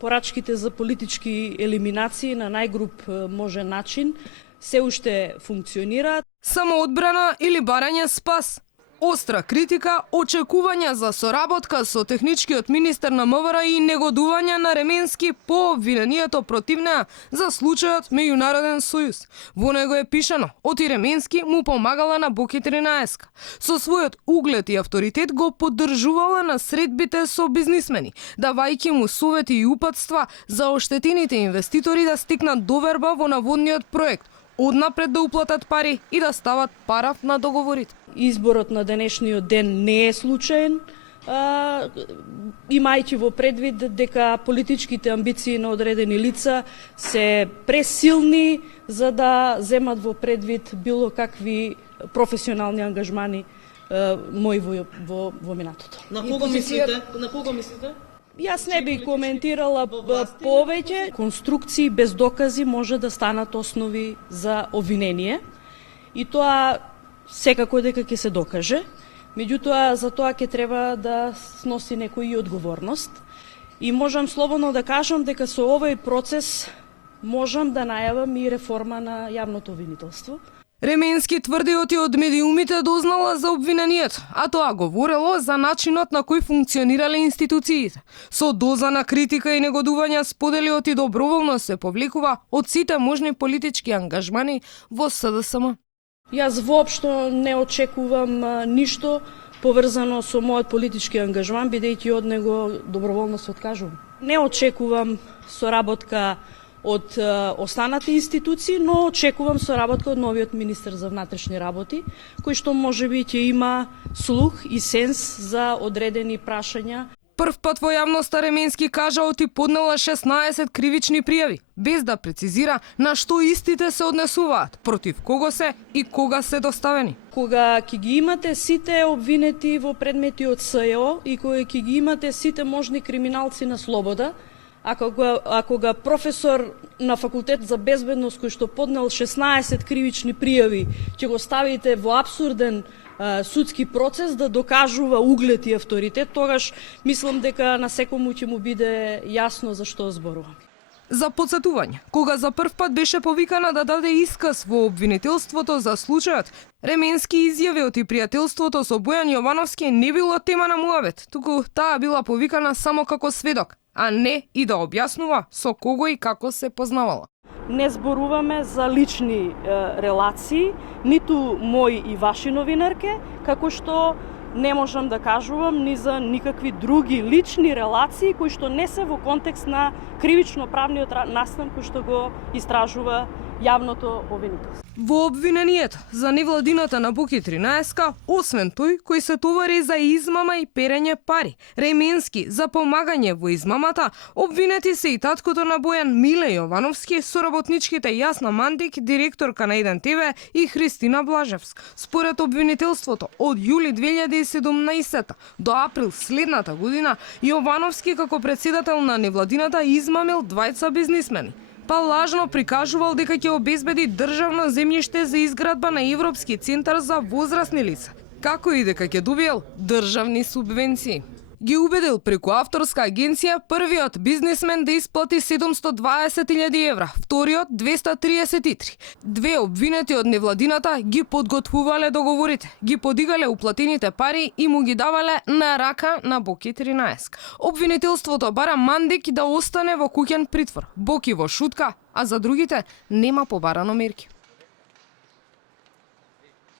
Порачките за политички елиминации на најгруп можен начин се уште функционираат. Самоодбрана или барање спас? Остра критика, очекувања за соработка со техничкиот министер на МВР и негодување на Ременски по обвинението против неа за случајот Меѓународен сојуз. Во него е пишано, оти Ременски му помагала на Боки 13. Со својот углед и авторитет го поддржувала на средбите со бизнисмени, давајќи му совети и упатства за оштетените инвеститори да стекнат доверба во наводниот проект, однапред да уплатат пари и да стават параф на договорите. Изборот на денешниот ден не е случаен, имајќи во предвид дека политичките амбиции на одредени лица се пресилни за да земат во предвид било какви професионални ангажмани мои во минатото. На кого мислите? На кого мислите? Јас не би коментирала повеќе. Конструкции без докази може да станат основи за обвинение и тоа секако дека ќе се докаже. Меѓутоа, за тоа ќе треба да сноси некој и одговорност. И можам слободно да кажам дека со овој процес можам да најавам и реформа на јавното обвинителство. Ременски тврди оти од медиумите дознала за обвинението, а тоа говорело за начинот на кој функционирале институциите. Со доза на критика и негодување сподели оти доброволно се повлекува од сите можни политички ангажмани во СДСМ. Јас воопшто не очекувам ништо поврзано со мојот политички ангажман, бидејќи од него доброволно се откажувам. Не очекувам соработка од останати институции, но очекувам соработка од новиот министер за внатрешни работи, кој што можеби ќе има слух и сенс за одредени прашања. Прв пат во јавноста Ременски кажа оти поднела 16 кривични пријави, без да прецизира на што истите се однесуваат, против кого се и кога се доставени. Кога ќе ги имате сите обвинети во предмети од СЕО и кога ќе ги имате сите можни криминалци на слобода, ако га професор на факултет за безбедност кој што поднел 16 кривични пријави, ќе го ставите во апсурден судски процес да докажува углед и авторитет, тогаш мислам дека на секому ќе му биде јасно за што зборувам. За подсетување, кога за прв пат беше повикана да даде исказ во обвинителството за случајот, Ременски изјави оти пријателството со Бојан Јовановски не било тема на муавет, туку таа била повикана само како сведок, а не и да објаснува со кого и како се познавала. Не зборуваме за лични релации, ниту мои и ваши новинарке, како што не можам да кажувам ни за никакви други лични релации кои што не се во контекст на кривично-правниот настан кој што го истражува јавното обвинителство. Во обвинението за невладината на Боки 13, освен тој кој се товари за измама и перење пари, Ременски за помагање во измамата, обвинети се и таткото на Бојан Миле Јовановски, соработничките Јасна Мандик, директорка на 1 ТВ и Христина Блажевск. Според обвинителството, од јули 2017 до април следната година, Јовановски како председател на невладината измамил двајца бизнисмени. Па лажно прикажувал дека ќе обезбеди државно земјиште за изградба на Европски центар за возрасни лица, како и дека ќе добиел државни субвенции. Ги убедил преку авторска агенција првиот бизнисмен да исплати 720.000 евра, вториот 233. Две обвинети од невладината ги подготвувале договорите, ги подигале уплатените пари и му ги давале на рака на Боки 13. Обвинителството бара Мандик да остане во куќен притвор, Боки во шутка, а за другите нема побарано мерки.